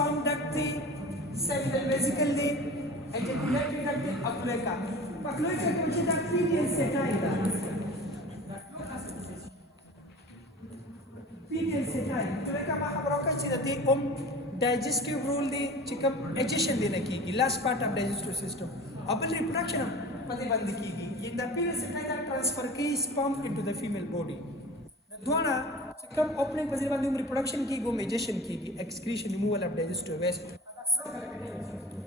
sperm duct थी, seminal vesicle थी, ejaculatory duct थी, cloaca. Cloaca के नीचे था pineal setae था. Pineal setae. Cloaca में हम रोका चीज़ थी digestive role दी चिकम digestion देने की last part of digestive system. अब reproduction प्रतिबंध की in the pineal setae that transfer की sperm into the female body. द्वारा चिकम opening प्रतिबंध reproduction की गो digestion की excretion removal of digestive waste.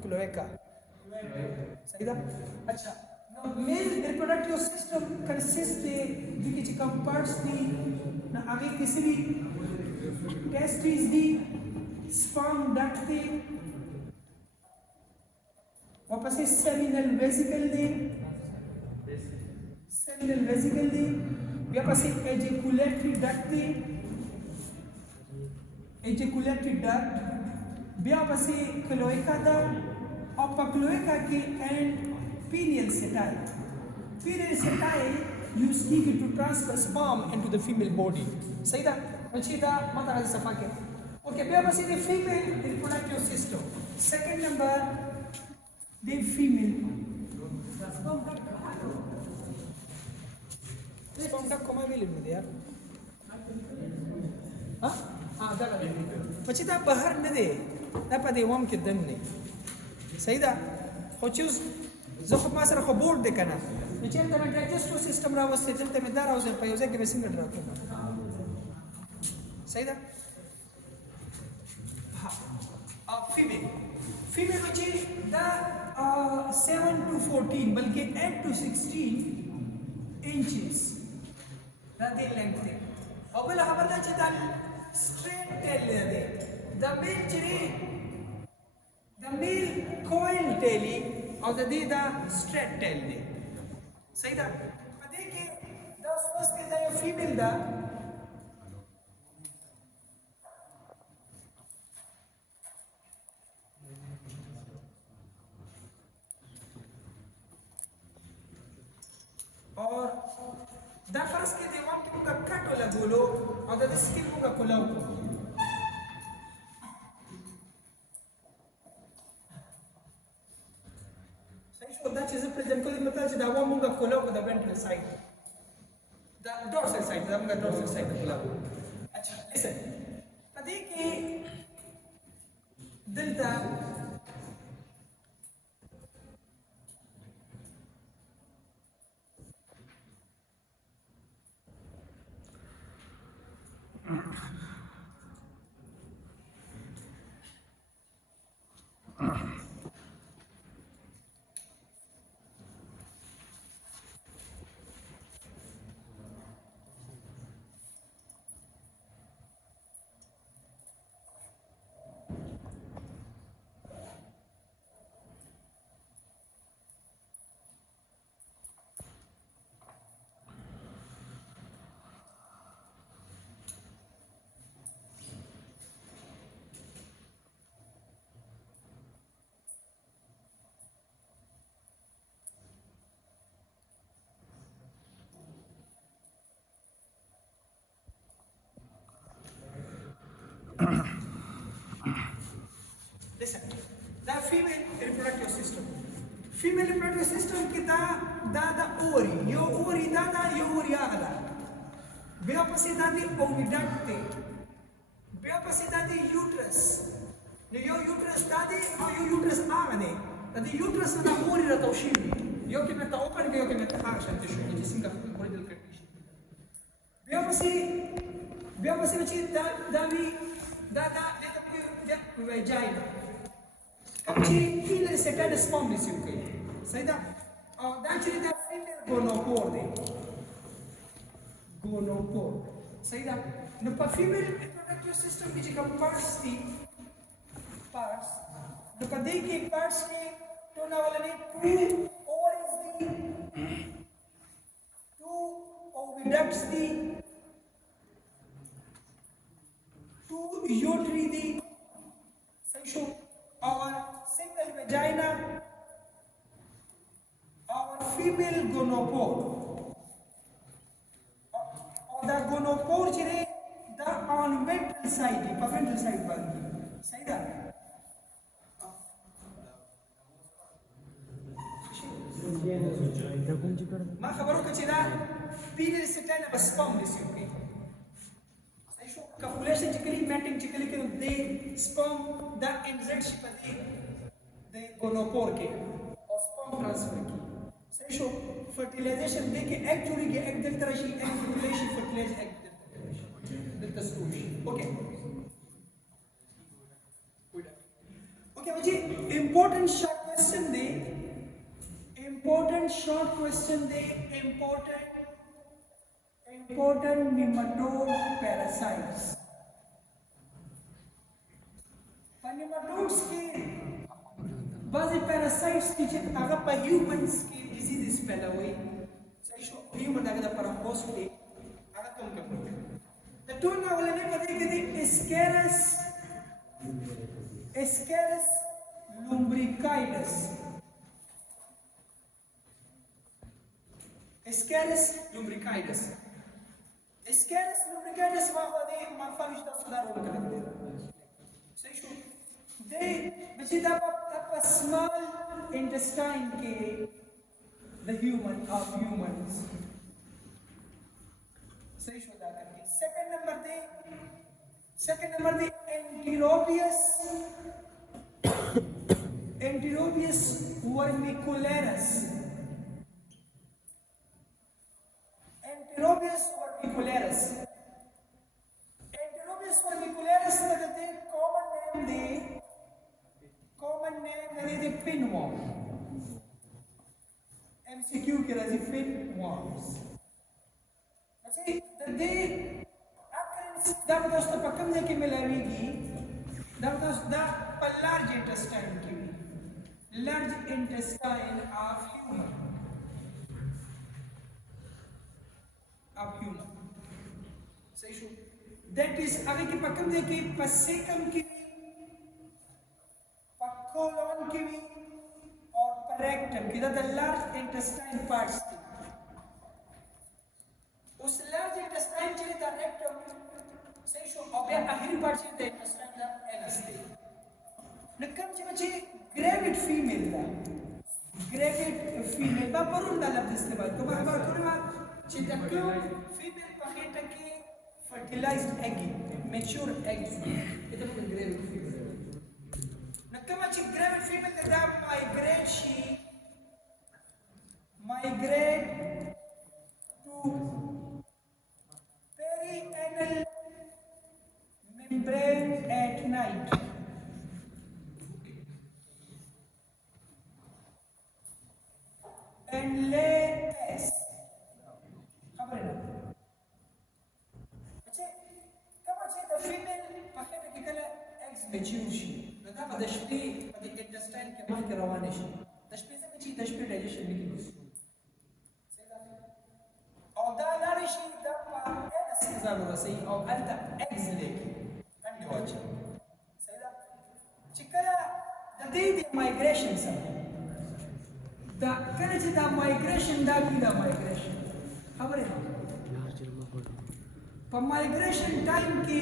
Cloaca. सही था? अच्छा. Now male reproductive system consists the चिकम parts दी ना आगे किसी भी testes दी sperm duct थी, वापस से seminal vesicle थी, वापस से ejaculatory duct थी, वापस से cloaca था, और cloaca के end pineal setae. Pineal setae use की to transfer sperm into the female body. सही था? अच्छी था? मत आज सफा के. Okay, we have the female reproductive system. Second number, the female. Sperm duct कौन भी लिखने दिया? हाँ? हाँ दादा. बच्चे ता बाहर न दे. ता पदे वाम के दम ने. सही था? खोचूस ज़ख़म मासर खबूर दे करना. निचेल तमें digestive system रावस्ते जल तमें दार आउज़ें पायोज़े के बेसिंग कर रखूँगा. सही था? Female which is the 7 to 14 बल्कि 8 to 16 inches that the length है. और पहले हमारे लिए चीज़ straight tail ले दे. The male coil tail और the straight tail दे. सही था? पर देखिए the first is the female दा और दा फर्स्ट के देवाम की मुका कट वाला बोलो और दा स्किन मुका खुलाओ सही शो दा चीज़ प्रेजेंट को मतलब चीज़ दावा मुका खुलाओ दा वेंट्रल साइड दा डोर्सल साइड दा मुका डोर्सल साइड खुलाओ. अच्छा लिसन पता कि दिलता listen, the female reproductive system. Female reproductive system kita da ovary, yo ovary yo ovary agala. Bea pasi di oviduct, bea pasi di uterus. Yo uterus yo uterus agane. Tadi uterus na ovary na tawshimi. Yo ke meta open yo ke meta action tissue, which is single cordial condition. Bea pasi which da vagina. Kapci female setae sperm receive करी, सही था? और naturally the female gonopore, सही था? न पर female reproductive system की जगह parts थी, न पर देखिए parts के तो ना वाला ने 2 ovaries थी, 2 oviducts थी, 2 uretry थी, सही शो? और single vagina और female gonopore और the gonopore जिरे the on ventral side बन गई, सही था? ما خبروك چې دا پیل سټاینه بس سپم ريسيو کوي صحیح شو کاپولیشن چې کلی میټینګ چې کلی کوي د سپم دا انزیډ شي په دې د ګونوپور کې او سپم ترانسفر کې صحیح شو فرټیلایزیشن دې کې ایک جوړیږي ایک دلته راشي ایک جوړیږي شي فرټیلایز ایک دلته سکوشي اوکې اوکې بچي important short question دے important nematode parasites nematodes के बाज़ी parasites की जो अगर पर humans की diseases पैदा हुई सही शो human अगर पर host ले अगर कम कर दो तो टून ना वाले ने पता है कि Ascaris lumbricoides Ascaris lumbricoides वाक़ई ما فهمش ده صدر ولا كده सही शो दे बच्चे दा small intestine के the human of humans सही शो दा करके second number दे Enterobius vermicularis Enterobius vermicularis का the common name the pinworm MCQ के राजी pinworms अच्छा the दा दोस्तों पक्कम ने कि मिलावेगी दा दोस्त दा large intestine की large intestine of human सही शो that is आगे की पक्कम ने कि पसेकम की पक्कोलोन की और पेरेक्टम की the large intestine parts थी उस large intestine चले दा रेक्टम सही शो और ये आखिरी पार्ट चले दा intestine दा anus थी नक्कम जी बच्चे ग्रेविड फीमेल बापरून दा लफ्ज़ इस्तेमाल तो बार थोड़ी बार चिंतक फीमेल पखेटा के फर्टिलाइज्ड एग मैच्योर एग इधर को ग्रेविड फीमेल नक्कम जी ग्रेविड फीमेल दा migrate to perianal membrane at night and lay eggs. खबर है ना? अच्छा, कब अच्छे तो female पहले तो कितना eggs mature शी, ना था बदशपी बदी intestine के बाहर के रवाने शी, दशपी से बची दशपी digestion भी की बस। और दालारी शी दा पार eggs ज़रूर सही और अलता eggs लेके अंडे वाचे, सही दा? चिकला दी migration सा دا کله چې دا مایګریشن دا کی دا مایګریشن خبره په مایګریشن ټایم کې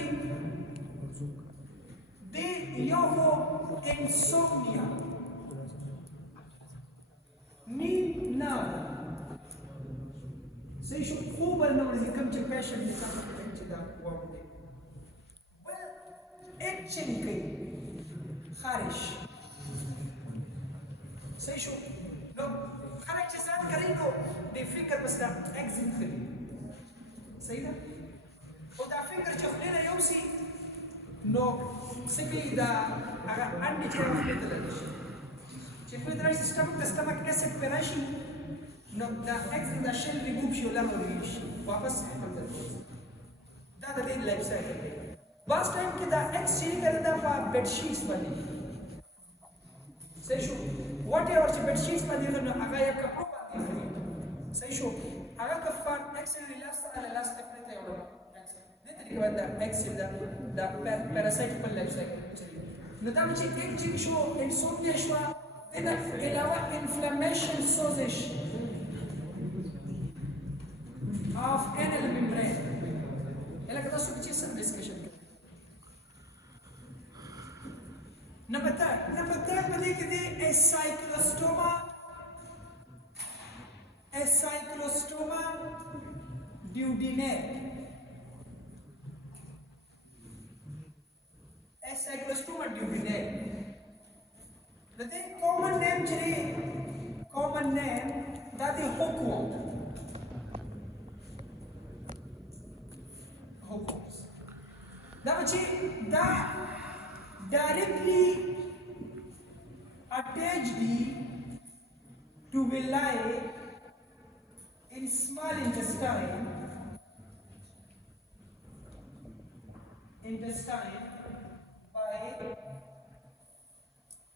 د یو انسومنیا نه صحیح شو خوب نه ورځي کوم چې پیشنټ دې څنګه چې دا وایي بل اکشن کوي خارج صحیح شو لو خلق جزان كرينو دي فكر بس ده اكزيم خلي سيدا وده فكر شغلنا يومسي نو سكي ده عندي جرم فيتلش شفت راي سيستمك اسيد براشي نو ده اكزيم ده شيل ريموف شي ولا مريش واپس ده لايف سايكل باس टाइम के ده एक्स चेंज कर ده बेड शीट्स बनी सही शो whatever چې بيد شيټس باندې غنو هغه یو کپړو باندې صحیح شو هغه کفار اکسل لاست على لاست پرته یو دې طریقې باندې اکسل دا پاراسایت په لایف سایکل نو دا چې یک چې شو انسومنیا شو دا علاوه انفلامation سوزش of anal membrane الکه تاسو چې سم ډسکشن Number 3 بدي كده السايكلوستوما Acyclostoma duodenale. Acyclostoma duodenale. The thing common name that is hookworm. Hookworms. That directly attached to villi in small intestine by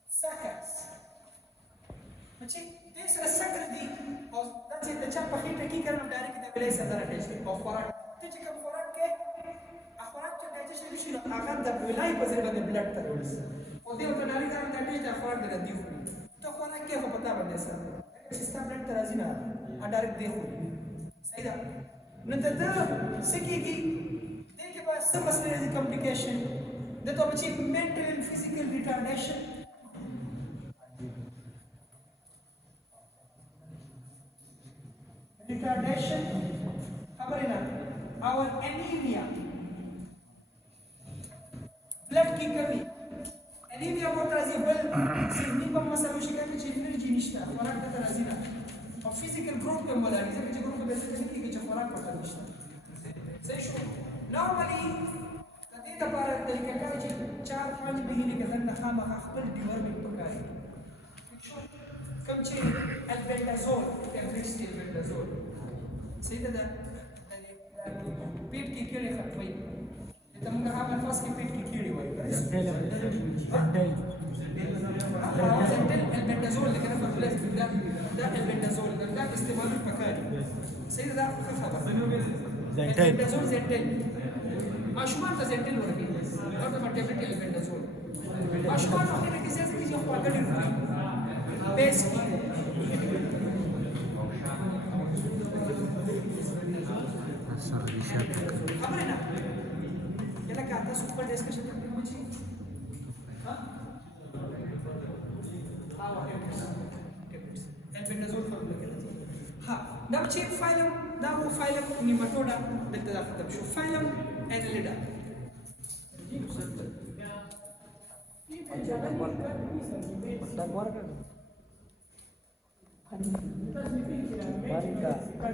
suckers. This is a sucker or that's it. The chap packet taking care of direct the villi center attached of forat. Take a forat ke a forat digestion issue. Agar the villi positive the blood tharus. और दे उतना डाली कारण that is the forat the दी हुई. तो forat क्या हो पता बंदे सर. System blood तराजी ना a direct दे हुई. सही था. नंतर सिकी की देखिए बस सब मसले complication. दे तो बच्ची mental and physical retardation. Retardation, our anemia, blood की कमी, anemia बहुत राजी बल सिर्फ पर मसालों से क्या कुछ energy निश्ता, फराक का राजी ना, और physical growth पे बोला, किसी किसी growth को बेहतर नहीं कि जो फराक का निश्ता, सही शो, normally कभी कभार तरीके का कुछ 4-5 महीने के अंदर हम अखबार development पकाए, कम चे albendazole, albendazole, सही था पेट की कीड़े खत्म इतना मुझे हाँ मलफास की पेट की कीड़े हुई जेंटल albendazole लेकिन अब बोले दा albendazole दा इस्तेमाल पकाए सही था खबर albendazole माशुमान था जेंटल वर्गी और तो टेबलेट albendazole माशुमान होने के जैसे कि जो पकड़े बेस की खबर है ना ये ना क्या था सुपर डिस्कशन करते हैं मुझे हाँ albendazole फॉर्मूला क्या था हाँ ना मुझे फाइलम ना वो फाइलम निमाटोडा बिल्कुल खत्म शो फाइलम एनालिडा